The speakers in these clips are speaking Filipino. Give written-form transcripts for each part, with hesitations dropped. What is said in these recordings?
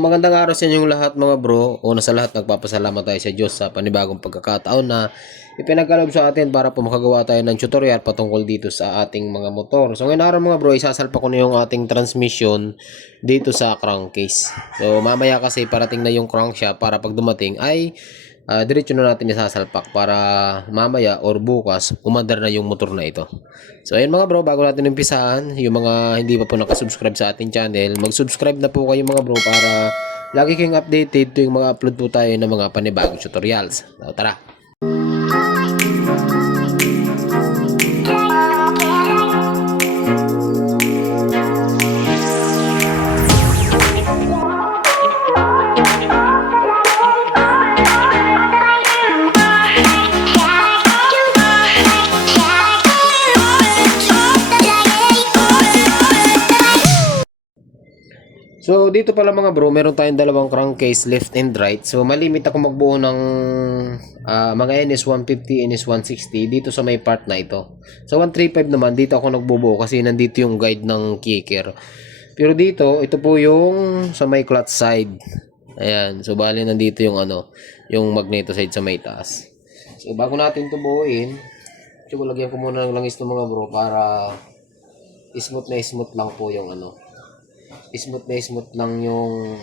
Magandang araw sa inyong lahat mga bro. Una sa lahat, nagpapasalamat tayo sa Diyos sa panibagong pagkakataon na ipinagkaloob sa atin para po makagawa tayo ng tutorial patungkol dito sa ating mga motor. So ngayon araw mga bro, isasalpa ko na yung ating transmission dito sa crankcase. So mamaya kasi parating na yung crankshaft para pag dumating ay diretso na natin isasalpak para mamaya or bukas umandar na yung motor na ito. So ayun mga bro, bago natin umpisahan, yung mga hindi pa po nakasubscribe sa ating channel, mag-subscribe na po kayo mga bro para lagi kayong updated tuwing mga upload po tayo ng mga panibagong tutorials. So tara! So dito pala mga bro, meron tayong dalawang crankcase left and right. So malimit ako magbuo ng mga NS150, NS160 dito sa may part na ito. So 135 naman dito ako nagbubuo kasi nandito yung guide ng kicker. Pero dito, ito po yung sa may clutch side. Ayan, so bali nandito yung yung magneto side sa may taas. So bago natin ito buuin, so lagyan ko muna ng langis ng mga bro para smooth lang po yung smooth lang yung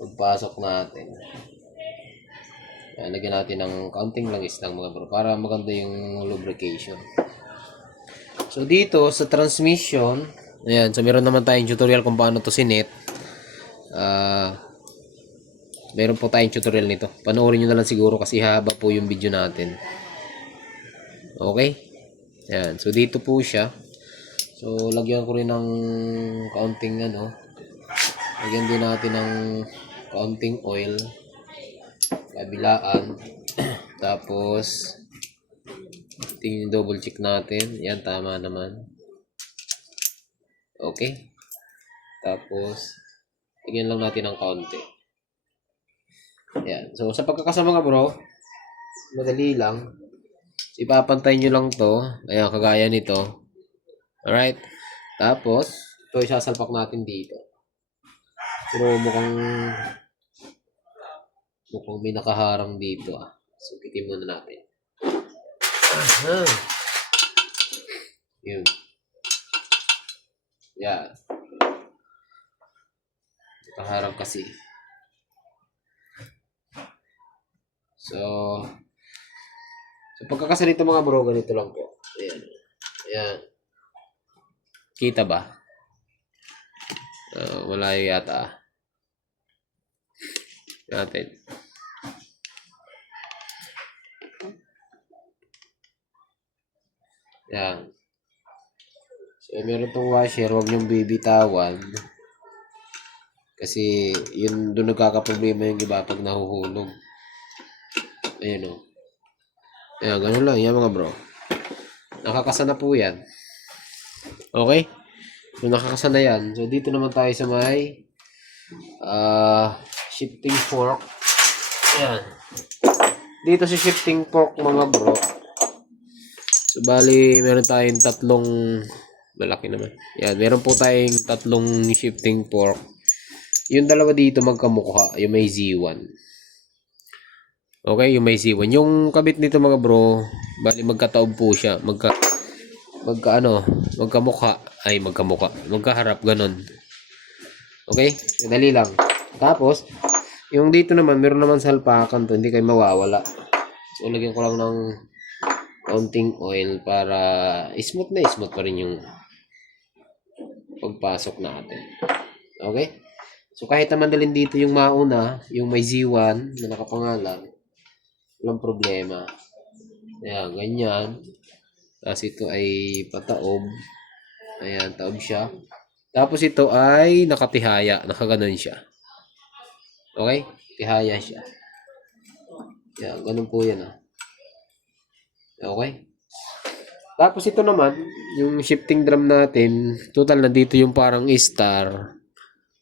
pagpasok natin. Lagyan natin ng kaunting langis lang mga bro para maganda yung lubrication. So dito sa transmission, ayan, so meron naman tayong tutorial kung paano to sinet. Meron po tayong tutorial nito. Panoorin nyo na lang siguro kasi haba po yung video natin. Okay? Ayan, so dito po siya. So, lagyan ko rin ng kaunting lagyan din natin ng kaunting oil. Kabilaan. Tapos, tingin double check natin. Yan, tama naman. Okay. Tapos, lagyan lang natin ng kaunti. Yan. So, sa pagkakasama nga bro, madali lang. Ipapantay nyo lang to. Ayan, kagaya nito. Alright. Tapos, ito isasalpak natin dito. Pero mukhang may nakaharang dito So, kitin muna natin. Aha. Yun. Yan. Nakaharang kasi. So, pagkakasa nito mga bro, ganito lang po. Ayan. Ayan. Kita ba? Wala yata. Natin. Yan. So, meron tong washer. Huwag niyong bibitawan. Kasi, yun doon nagkakaproblema yung iba pag nahuhulog. Ayan o. Ayan, ganun lang. Yan mga bro. Nakakasa na po yan. Okay? So, nakakasana yan. So, dito naman tayo sa may shifting fork. Ayan. Dito sa shifting fork, mga bro. So, bali, meron tayong tatlong malaki naman. Yan, meron po tayong tatlong shifting fork. Yung dalawa dito magkamukha. Yung may Z1. Okay, yung may Z1. Yung kabit nito, mga bro, bali, magkataob po siya. Magkaharap, ganun. Okay? Dali lang. Tapos, yung dito naman, meron naman sa halpakan to, hindi kayo mawawala. So, lagyan ko lang ng konting oil para smooth pa rin yung pagpasok natin. Okay? So, kahit naman dalhin dito yung mauna, yung may Z1 na nakapangalan, walang problema. Ayan, ganyan. Tapos ito ay pataob. Ayan, taob siya. Tapos ito ay nakatihaya. Nakaganon siya. Okay? Tihaya siya. Ayan, ganun po yan. Okay? Tapos ito naman, yung shifting drum natin, total na dito yung parang star.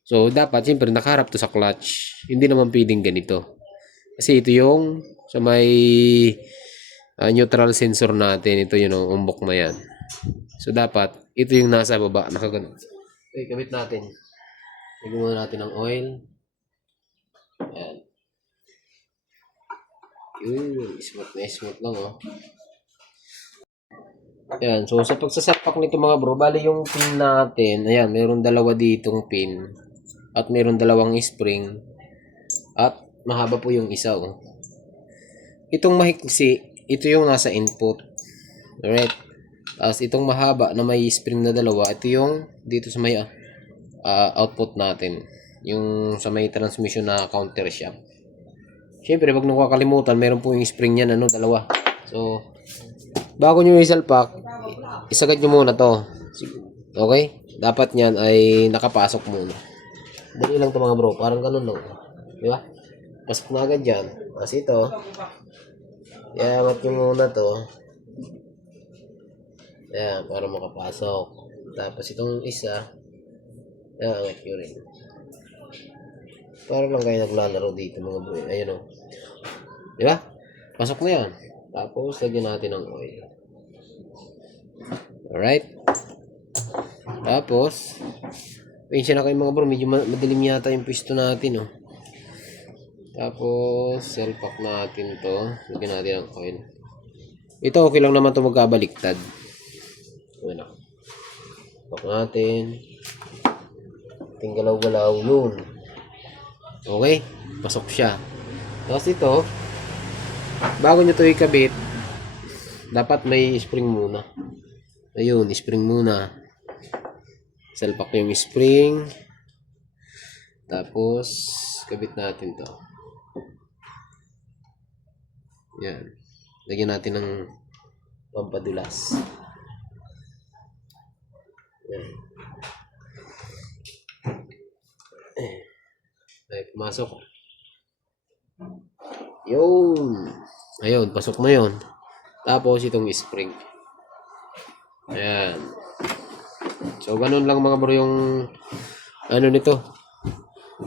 So, dapat, siyempre, nakaharap to sa clutch. Hindi naman pwedeng ganito. Kasi ito yung sa may neutral sensor natin. Ito yung umbok na yan. So, dapat, ito yung nasa baba. Nakaganon. Okay, gamit natin. Lagyan muna natin ng oil. Ayan. Yun, smooth lang oh. Ayan, so sa pagsasalpak nito mga bro, bali yung pin natin, ayan, meron dalawa ditong pin. At meron dalawang spring. At mahaba po yung isa oh. Itong mahiksi, ito yung nasa input. Alright. Tapos itong mahaba na may spring na dalawa, ito yung dito sa may output natin. Yung sa may transmission na counter shaft. Siyempre, wag nyo kakalimutan, meron po yung spring yan, ano, dalawa. So, bago nyo isalpak, isagad nyo muna to. Okay? Dapat nyan ay nakapasok muna. Dali lang to mga bro, parang ganun lang. Di ba? Pasok na agad dyan. Kasi ito, iangat nyo muna to. Ayan, para makapasok. Tapos itong isa, iangat nyo rin. Para lang kayo naglalaro dito mga bro. Ayun o. Di ba? Pasok na yan. Tapos, lagyan natin ng oil. Alright. Tapos, pensya na kayo mga bro. Medyo madilim yata yung pwesto natin, oh. Tapos, selpak natin to. Lagyan natin ng oil. Ito, okay lang naman to magkabaliktad. Ano. Selpak natin. Tinggalaw-galaw yun. Okay? Pasok siya. Tapos ito, bago nyo ito ikabit, dapat may spring muna. Ayun, spring muna. Salpak yung spring. Tapos, kabit natin to. Yan. Lagyan natin ng pampadulas. Yan. Ay, pumasok. Yun. Ayun, pasok na yun. Tapos, itong spring. Ayan. So, ganun lang mga bro yung ano nito.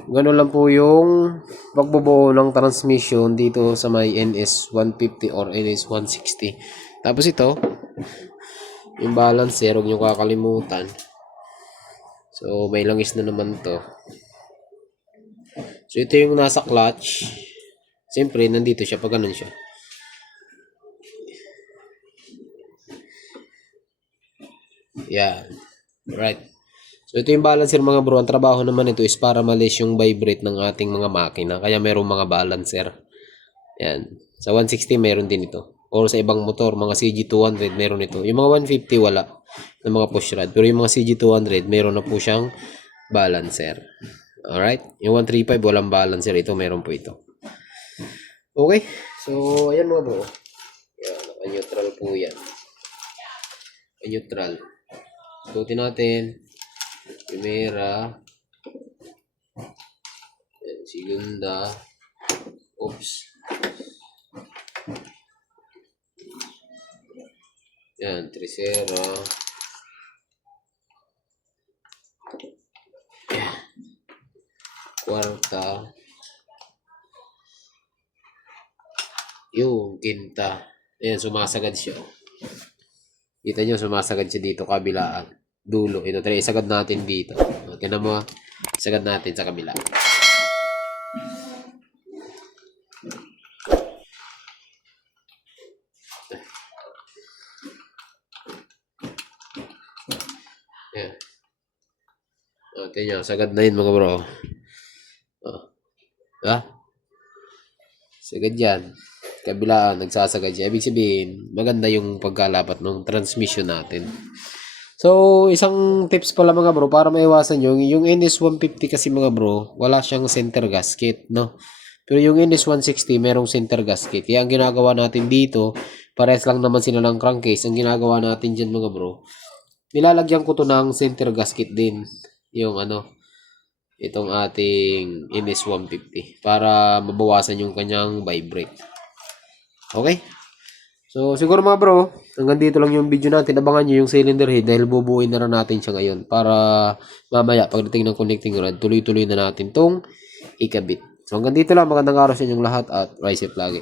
Ganun lang po yung pagbubuo ng transmission dito sa may NS150 or NS160. Tapos ito, yung balancer, huwag nyo kakalimutan. So, may langis na naman to. So, ito yung nasa clutch. Siyempre, nandito siya pag ganun siya. Yan. Right. So, ito yung balancer mga bro. Ang trabaho naman ito is para malis yung vibrate ng ating mga makina. Kaya mayroong mga balancer. Yan. Sa 160 mayroon din ito. Or sa ibang motor, mga CG200 mayroon ito. Yung mga 150 wala ng mga push rod. Pero yung mga CG200 mayroon na po siyang balancer. Alright? Yung 135 walang balancer. Ito mayroon po ito. Okay? So, ayan mga bro. Yan. Naka-neutral po yan. Neutral. Suotin natin. Primera. Yan, segunda. Oops. Yan, tercera. Yan. Cuarta. Yung quinta. Ayan, sumasagad siya. Kita nyo, sumasagad siya dito, kabilaan. Dulo. Ito, try, isagad natin dito. Tingnan mo, isagad natin sa kabila. Ayan. Tingnan nyo, sagad na yun mga bro. Ha? Sagad yan. Kabilaan, nagsasagad siya. Ibig sabihin, maganda yung pagkalapat ng transmission natin. So, isang tips pala mga bro, para maiwasan yung NS150 kasi mga bro, wala siyang center gasket, no? Pero yung NS160, merong center gasket. Kaya ang ginagawa natin dito, pares lang naman sila ng crankcase. Ang ginagawa natin dyan mga bro, nilalagyan ko to ng center gasket din. Yung ano, itong ating NS150. Para mabawasan yung kanyang vibrate. Okay? So, siguro mga bro, hanggang dito lang yung video natin. Abangan nyo yung cylinder head dahil bubuuin na rin natin siya ngayon. Para mamaya, pagdating ng connecting rod, tuloy-tuloy na natin tong ikabit. So, hanggang dito lang. Magandang araw sa inyong lahat at rise up lagi.